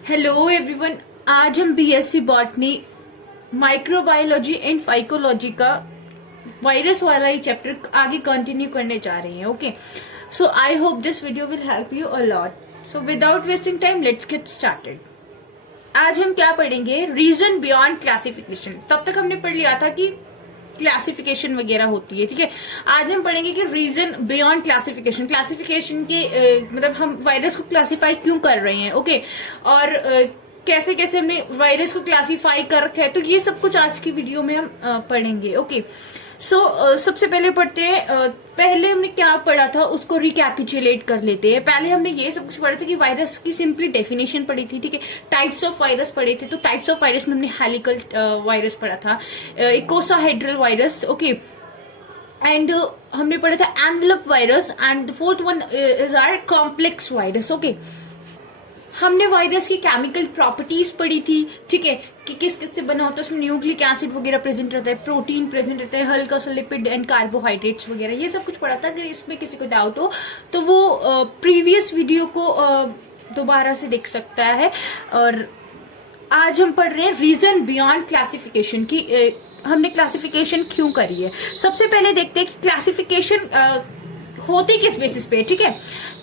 Hello everyone, आज हम BSc botany microbiology and phycology का वायरस वाला ही चैप्टर आगे कंटिन्यू करने जा रहे हैं। Okay, so I hope this video will help you a lot. So without wasting time let's get started. आज हम क्या पढ़ेंगे? Reason beyond classification. तब तक हमने पढ़ लिया था कि क्लासिफिकेशन वगैरह होती है, ठीक है। आज हम पढ़ेंगे कि रीजन बियॉन्ड क्लासिफिकेशन, क्लासिफिकेशन के मतलब हम वायरस को क्लासिफाई क्यों कर रहे हैं, ओके, और कैसे कैसे हमने वायरस को क्लासिफाई कर रखा है। तो ये सब कुछ आज की वीडियो में हम पढ़ेंगे। ओके, सो सबसे पहले पढ़ते हैं, पहले हमने क्या पढ़ा था उसको रिकैपिचुलेट कर लेते हैं। पहले हमने ये सब कुछ पढ़ा था कि वायरस की सिंपली डेफिनेशन पढ़ी थी, ठीक है। टाइप्स ऑफ वायरस पढ़े थे, तो टाइप्स ऑफ वायरस में हमने हेलिकल वायरस पढ़ा था, इकोसाहेड्रल वायरस, ओके, एंड हमने पढ़ा था envelope virus, and fourth one is are complex virus. Okay, हमने वायरस की केमिकल प्रॉपर्टीज पढ़ी थी, ठीक है, कि किस किस से बना होता है। उसमें न्यूक्लिक एसिड वगैरह प्रेजेंट रहता है, प्रोटीन प्रेजेंट रहता है, हल्का सा लिपिड एंड कार्बोहाइड्रेट्स वगैरह, ये सब कुछ पढ़ा था। अगर इसमें किसी को डाउट हो तो वो प्रीवियस वीडियो को दोबारा से देख सकता है। और आज हम पढ़ रहे हैं रीजन बियॉन्ड क्लासिफिकेशन की हमने क्लासिफिकेशन क्यों करी है। सबसे पहले देखते हैं कि क्लासिफिकेशन होती किस बेसिस पे, ठीक है।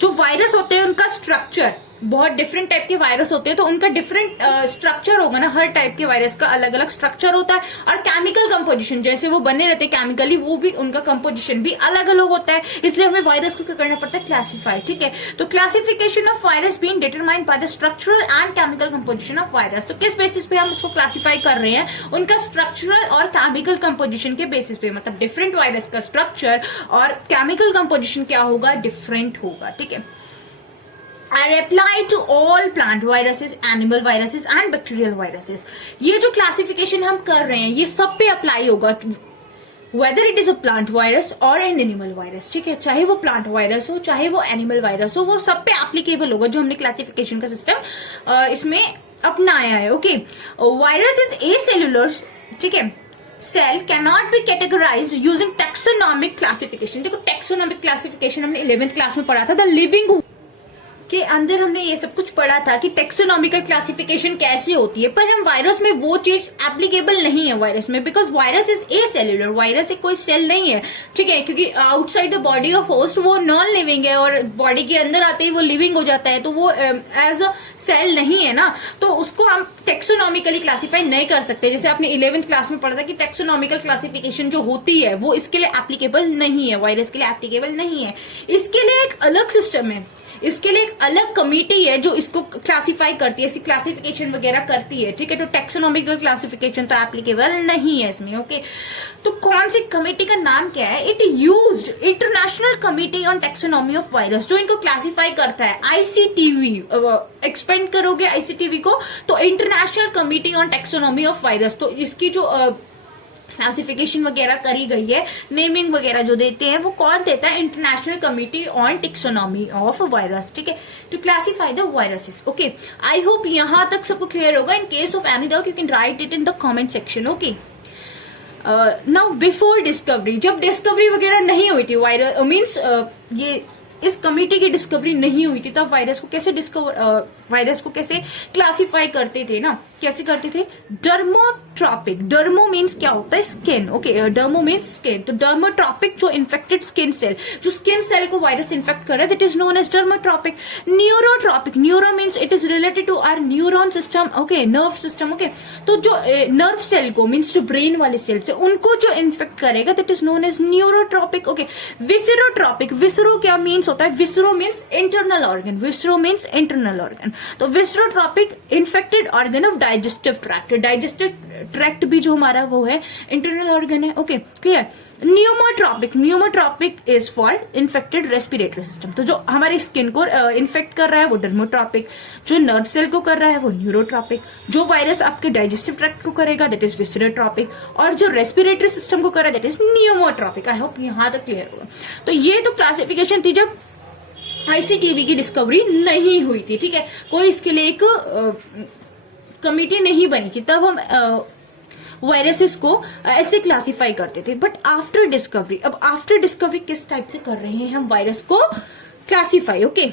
जो वायरस होते हैं उनका स्ट्रक्चर, बहुत डिफरेंट टाइप के वायरस होते हैं तो उनका डिफरेंट स्ट्रक्चर होगा ना। हर टाइप के वायरस का अलग अलग स्ट्रक्चर होता है, और केमिकल कंपोजिशन जैसे वो बने रहते हैं केमिकली, वो भी उनका कंपोजिशन भी अलग अलग होता है। इसलिए हमें वायरस को क्या करना पड़ता है? क्लासिफाई, ठीक है। तो classification of virus being determined by the structural and chemical composition of virus. तो किस बेसिस पे हम उसको क्लासिफाई कर रहे हैं? उनका स्ट्रक्चरल और केमिकल कंपोजिशन के बेसिस पे, मतलब डिफरेंट वायरस का स्ट्रक्चर और केमिकल कंपोजिशन क्या होगा? डिफरेंट होगा, ठीक है। Are applied to all plant viruses, animal viruses and bacterial viruses. ये जो क्लासिफिकेशन हम कर रहे हैं ये सब पे अप्लाई होगा, whether it is a plant virus or an animal virus, ठीक है। चाहे वो प्लांट वायरस हो चाहे वो एनिमल वायरस हो, वो सब पे एप्लीकेबल होगा जो हमने क्लासिफिकेशन का सिस्टम इसमें अपनाया है। Okay, virus is a cellular, ठीक है, cell cannot be categorise using taxonomic classification. देखो, टैक्सोनॉमिक क्लासिफिकेशन हमने 11th क्लास में पढ़ा था। द लिविंग के अंदर हमने ये सब कुछ पढ़ा था कि टेक्सोनॉमिकल क्लासिफिकेशन कैसे होती है, पर हम वायरस में वो चीज एप्लीकेबल नहीं है वायरस में, because virus is A cellular, virus एक कोई सेल नहीं है, ठीक है, क्योंकि outside the body of host वो नॉन लिविंग है और बॉडी के अंदर आते ही वो लिविंग हो जाता है, तो वो एज अ सेल नहीं है ना, तो उसको हम टेक्सोनॉमिकली क्लासिफाई नहीं कर सकते। जैसे आपने 11th क्लास में पढ़ा था कि टेक्सोनॉमिकल क्लासिफिकेशन जो होती है वो इसके लिए एप्लीकेबल नहीं है, वायरस के लिए एप्लीकेबल नहीं है। इसके लिए एक अलग सिस्टम है, इसके लिए एक अलग कमिटी है जो इसको क्लासिफाई करती है, इसकी क्लासिफिकेशन वगैरह करती है, ठीक है। तो टेक्सोनॉमिकल क्लासिफिकेशन तो एप्लीकेबल नहीं है इसमें, ओके। तो कौन सी कमिटी का नाम क्या है? It used international committee on taxonomy of virus, जो इनको क्लासिफाई करता है। आईसीटीवी, एक्सपेंड करोगे आईसीटीवी को तो international committee on taxonomy of virus, तो इसकी जो क्लासिफिकेशन वगैरह करी गई है, नेमिंग वगैरह जो देते हैं वो कौन देता है? International committee on taxonomy of virus, ठीक है, to classify the viruses. Okay, I hope यहां तक सबको क्लियर होगा। In case of any doubt you can write it in the comment section. Okay, now before discovery, जब discovery वगैरह नहीं हुई थी वायरस मीन्स ये इस कमिटी की डिस्कवरी नहीं हुई थी, तब वायरस को कैसे वायरस को कैसे क्लासिफाई करते थे ना? कैसे करते थे? डर्मोट्रॉपिक, डर्मो मीन्स क्या होता है? Skin, okay, dermo means skin. तो डर्मोट्रॉपिक जो इन्फेक्टेड स्किन सेल, जो स्किन सेल को वायरस इन्फेक्ट कर रहा है, that is known as dermotropic. Neurotropic, neuro means it is related to our neuron system, okay, nerve system, okay. तो जो nerve cell को मीन्स जो ब्रेन वाले सेल से उनको जो इन्फेक्ट करेगा that is known as neurotropic, okay. Viscerotropic, viscero क्या मीन्स होता है? विसरो means internal organ, viscero means internal organ. तो viscerotropic infected organ of digestive tract, digestive tract भी जो हमारा वो है इंटरनल ऑर्गन है, okay, clear. Pneumotropic, pneumotropic is for infected respiratory system. तो जो हमारी स्किन को इन्फेक्ट कर रहा है वो डर्मोट्रॉपिक, जो नर्व सेल को कर रहा है वो न्यूरोट्रॉपिक, जो वायरस आपके डाइजेस्टिव ट्रैक्ट को करेगा दैट इज विसरोट्रॉपिक, और जो रेस्पिरेटरी सिस्टम को कर रहा है दैट इज न्यूमोट्रॉपिक। आई होप यहां तक क्लियर होगा। तो ये तो क्लासिफिकेशन थी जब आईसीटीवी की डिस्कवरी नहीं हुई थी, ठीक है, कोई इसके लिए एक कमिटी नहीं बनी थी, तब हम वायरसेस को ऐसे क्लासिफाई करते थे। बट आफ्टर डिस्कवरी, अब आफ्टर डिस्कवरी किस टाइप से कर रहे हैं हम वायरस को क्लासिफाई? ओके,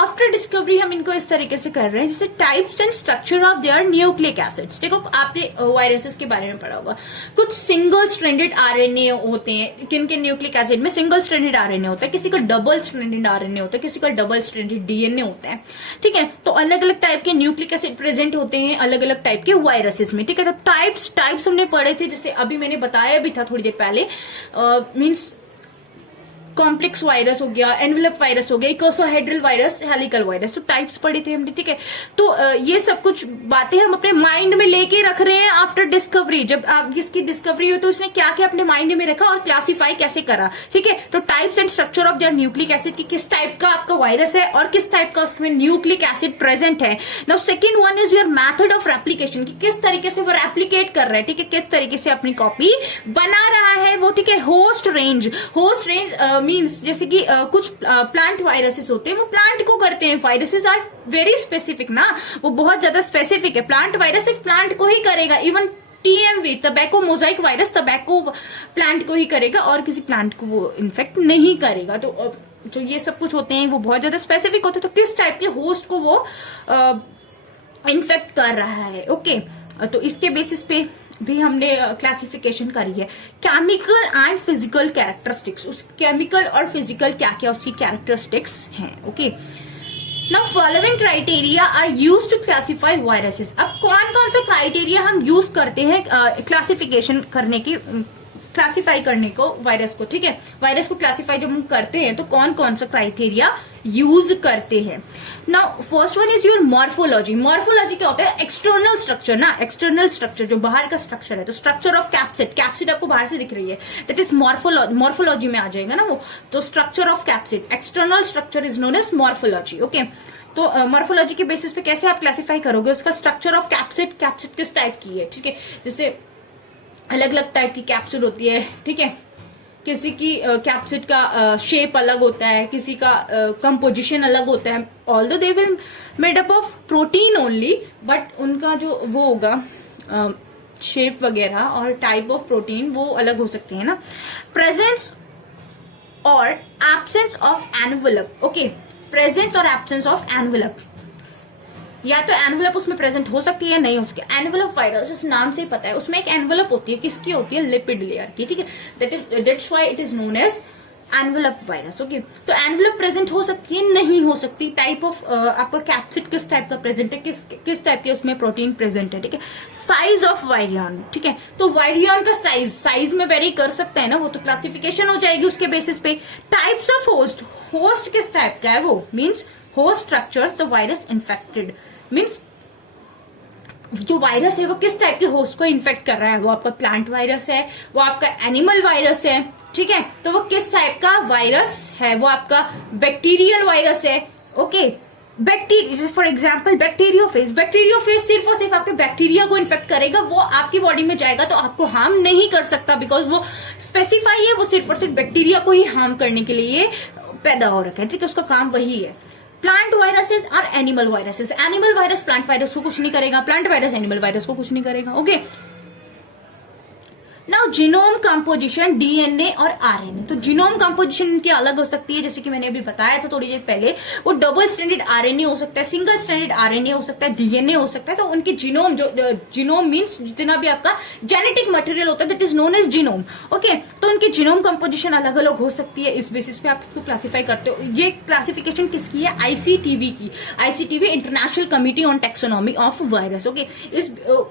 आफ्टर डिस्कवरी हम इनको इस तरीके से कर रहे हैं जैसे types and structure of their nucleic acids. देखो आपने वायरसेस के बारे में पढ़ा होगा, कुछ सिंगल स्ट्रैंडेड आरएनए होते हैं, किन के न्यूक्लिक एसिड में सिंगल स्ट्रैंडेड आरएनए होता है, किसी का डबल स्ट्रैंडेड आरएनए होता है, किसी का डबल स्ट्रैंडेड डीएनए होता है, ठीक है। तो अलग अलग टाइप के न्यूक्लिक एसिड प्रेजेंट होते हैं अलग अलग टाइप के वायरसेस में, ठीक है। तो टाइप्स हमने पढ़े थे, जैसे अभी मैंने बताया भी था थोड़ी देर पहले, मीन्स कॉम्प्लेक्स वायरस हो गया, एनवेलप वायरस हो गया, इकोसाहेड्रल वायरस, हेलिकल वायरस, तो टाइप्स पढ़े थे हमने, ठीक है। तो ये सब कुछ बातें हम अपने माइंड में लेके रख रहे हैं आफ्टर डिस्कवरी। जब आप इसकी डिस्कवरी हुई तो उसने क्या क्या अपने माइंड में रखा और क्लासिफाई कैसे करा, ठीक है। तो types and structure of their nucleic acid की किस टाइप का आपका वायरस है और किस टाइप का उसमें न्यूक्लिक एसिड प्रेजेंट है। Now second one is your method of replication, की किस तरीके से वो रेप्लिकेट कर रहा है, ठीक है, किस तरीके से अपनी कॉपी बना रहा है वो, ठीक है। होस्ट रेंज मीन्स जैसे कि कुछ प्लांट वायरसेस होते हैं वो प्लांट को करते हैं, वायरसेस आर वेरी स्पेसिफिक ना, वो बहुत ज्यादा स्पेसिफिक है। प्लांट वायरस सिर्फ प्लांट को ही करेगा, even TMV tobacco Mosaic virus tobacco plant को ही करेगा और किसी प्लांट को वो इन्फेक्ट नहीं करेगा। तो जो ये सब कुछ होते हैं वो बहुत ज्यादा स्पेसिफिक होते हैं, तो किस टाइप के होस्ट को वो इन्फेक्ट कर रहा है, ओके। तो इसके बेसिस पे भी हमने क्लासिफिकेशन करी है। केमिकल एंड फिजिकल कैरेक्टरिस्टिक्स, उस केमिकल और फिजिकल क्या क्या उसकी कैरेक्टरिस्टिक्स हैं, okay. Now following criteria are used to classify viruses. अब कौन कौन सा क्राइटेरिया हम यूज करते हैं क्लासिफिकेशन करने की, क्लासिफाई करने को वायरस को, ठीक है। वायरस को क्लासिफाई जब हम करते हैं तो कौन कौन सा क्राइटेरिया यूज करते हैं। Now first one is your morphology. Morphology क्या होता है, एक्सटर्नल स्ट्रक्चर ना, एक्सटर्नल स्ट्रक्चर जो बाहर का स्ट्रक्चर है। तो स्ट्रक्चर ऑफ कैप्सिड, कैप्सिड आपको बाहर से दिख रही है, दैट इज मॉर्फोलॉजी में आ जाएगा ना वो। तो structure of capsid, external structure is known as morphology, okay. तो मॉर्फोलॉजी के बेसिस पे कैसे आप क्लासिफाई करोगे उसका स्ट्रक्चर ऑफ कैप्सिड, कैप्सिड किस टाइप की है, ठीक है। जैसे अलग अलग टाइप की कैप्सिड होती है, ठीक है। किसी की कैप्सिड का शेप अलग होता है, किसी का कंपोजिशन अलग होता है। Although they will made up of protein only, but उनका जो वो होगा शेप वगैरह और टाइप ऑफ प्रोटीन वो अलग हो सकते हैं ना। प्रेजेंस और absence of envelope, okay. Presence और एब्सेंस ऑफ एनवेलप, या तो एनवेलप उसमें प्रेजेंट हो सकती है, नहीं हो सकती। एनवेलप वायरस इस नाम से ही पता है, उसमें एक एनवेलप होती है, किसकी होती है, लिपिड लेयर की, ठीक है। That's why it is known as envelope virus, okay. तो एनवेलप प्रेजेंट हो सकती है, नहीं हो सकती। टाइप ऑफ आपका कैप्सिड किस टाइप का प्रेजेंट है, किस टाइप के उसमें प्रोटीन प्रेजेंट है, ठीक है। साइज ऑफ वायरियन, ठीक है। तो वायरियन का साइज में वेरी कर सकता है ना वो, तो क्लासिफिकेशन हो जाएगी उसके बेसिस पे। टाइप्स ऑफ होस्ट, होस्ट किस टाइप का है वो, means host structures the virus infected, means जो वायरस है वो किस टाइप के होस्ट को इन्फेक्ट कर रहा है, वो आपका प्लांट वायरस है, वो आपका एनिमल वायरस है, ठीक है। तो वो किस टाइप का वायरस है, वो आपका बैक्टीरियल वायरस है, okay. Bacteria for example bacteriophage, bacteriophage सिर्फ और सिर्फ आपके बैक्टीरिया को इन्फेक्ट करेगा, वो आपकी बॉडी में जाएगा तो आपको हार्म नहीं कर सकता, बिकॉज वो स्पेसिफाई है, वो सिर्फ और सिर्फ बैक्टीरिया को ही हार्म करने के लिए पैदा हो रखा है, ठीक है। उसका काम वही है। प्लांट वायरसेस और animal viruses, animal virus plant virus को कुछ नहीं करेगा, प्लांट वायरस एनिमल वायरस को कुछ नहीं करेगा, okay. Now genome composition, DNA और आरएनए। तो जीनोम कंपोजिशन इनकी अलग हो सकती है, जैसे कि मैंने अभी बताया था थोड़ी देर पहले, वो डबल स्ट्रैंडेड आरएनए हो सकता है, सिंगल स्ट्रैंडेड आरएनए हो सकता है, डीएनए हो सकता है। तो उनकी जीनोम, जो जीनोम मीन्स जितना भी आपका जेनेटिक मटेरियल होता है that is known as genome, okay. तो उनकी जीनोम कंपोजिशन अलग अलग हो सकती है, इस बेसिस पे आप इसको क्लासिफाई करते हो। ये क्लासिफिकेशन किसकी है, आईसीटीवी की, ICTV international committee on taxonomy of virus, okay.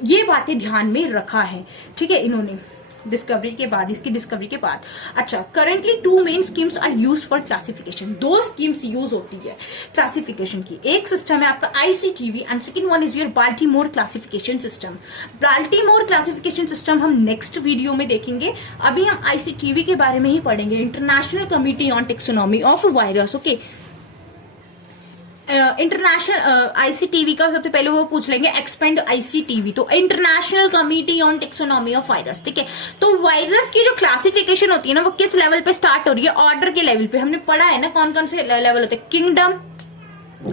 ये बातें ध्यान में रखा है, ठीक है, इन्होंने डिस्कवरी के बाद, इसकी डिस्कवरी के बाद। अच्छा, currently 2 main schemes are used for classification. 2 schemes use होती है क्लासिफिकेशन की। एक सिस्टम है आपका ICTV and second one is your Baltimore classification system. Baltimore classification system हम नेक्स्ट वीडियो में देखेंगे, अभी हम आईसीटीवी के बारे में ही पढ़ेंगे, international committee on taxonomy of virus, okay. International ICTV का सबसे पहले वो पूछ लेंगे, एक्सपेंड आईसीटीवी, तो international committee on taxonomy of virus, ठीक है। तो वायरस की जो क्लासिफिकेशन होती है ना वो किस लेवल पे स्टार्ट हो रही है, ऑर्डर के लेवल पे। हमने पढ़ा है ना कौन कौन से लेवल होते हैं, किंगडम,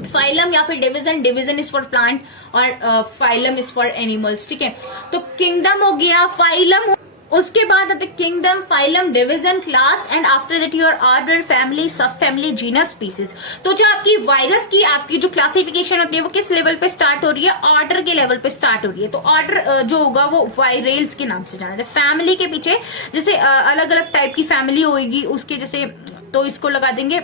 फाइलम या फिर division. Division is for plant और फाइलम इज फॉर एनिमल्स, ठीक है। तो किंगडम हो गया, फाइलम उसके बाद आते kingdom, phylum, division, class and after that your order, family, सब फैमिली, जीनस, स्पीसीज। तो जो आपकी वायरस की आपकी जो क्लासिफिकेशन होती है वो किस लेवल पे स्टार्ट हो रही है? ऑर्डर के लेवल पे स्टार्ट हो रही है। तो ऑर्डर जो होगा वो वायरेल्स के नाम से जाना जाता है। फैमिली के पीछे जैसे अलग अलग टाइप की फैमिली होगी उसके जैसे, तो इसको लगा देंगे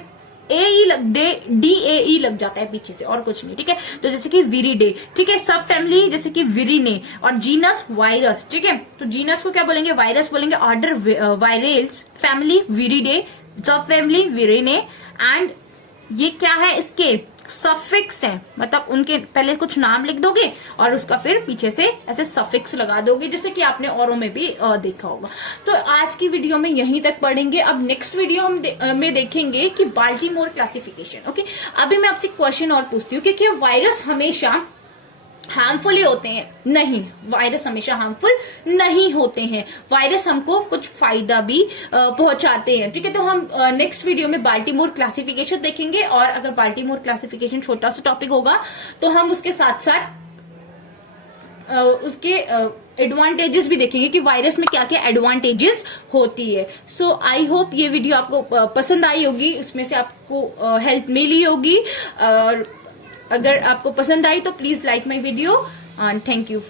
DAE लग जाता है पीछे से और कुछ नहीं, ठीक है। तो जैसे कि विरिडे, ठीक है। सब फैमिली जैसे कि विरिने, और जीनस वायरस, ठीक है। तो जीनस को क्या बोलेंगे? वायरस बोलेंगे। ऑर्डर वायरेल्स, फैमिली विरिडे, सब फैमिली विरिने, एंड ये क्या है? इसके सफिक्स हैं, मतलब उनके पहले कुछ नाम लिख दोगे और उसका फिर पीछे से ऐसे सफिक्स लगा दोगे, जैसे कि आपने औरों में भी देखा होगा। तो आज की वीडियो में यहीं तक पढ़ेंगे। अब नेक्स्ट वीडियो हम में देखेंगे कि बाल्टीमोर क्लासिफिकेशन। ओके, अभी मैं आपसे क्वेश्चन और पूछती हूँ कि क्या वायरस हमेशा हार्मफुल ही होते हैं? नहीं, वायरस हमेशा हार्मफुल नहीं होते हैं। वायरस हमको कुछ फायदा भी पहुंचाते हैं, ठीक है। तो हम नेक्स्ट वीडियो में बाल्टीमोर क्लासिफिकेशन देखेंगे, और अगर बाल्टीमोर क्लासिफिकेशन छोटा सा टॉपिक होगा तो हम उसके साथ साथ उसके एडवांटेजेस भी देखेंगे कि वायरस में क्या क्या एडवांटेजेस होती है। सो आई होप ये वीडियो आपको पसंद आई होगी, इसमें से आपको हेल्प मिली होगी। और अगर आपको पसंद आई तो please like my video and thank you.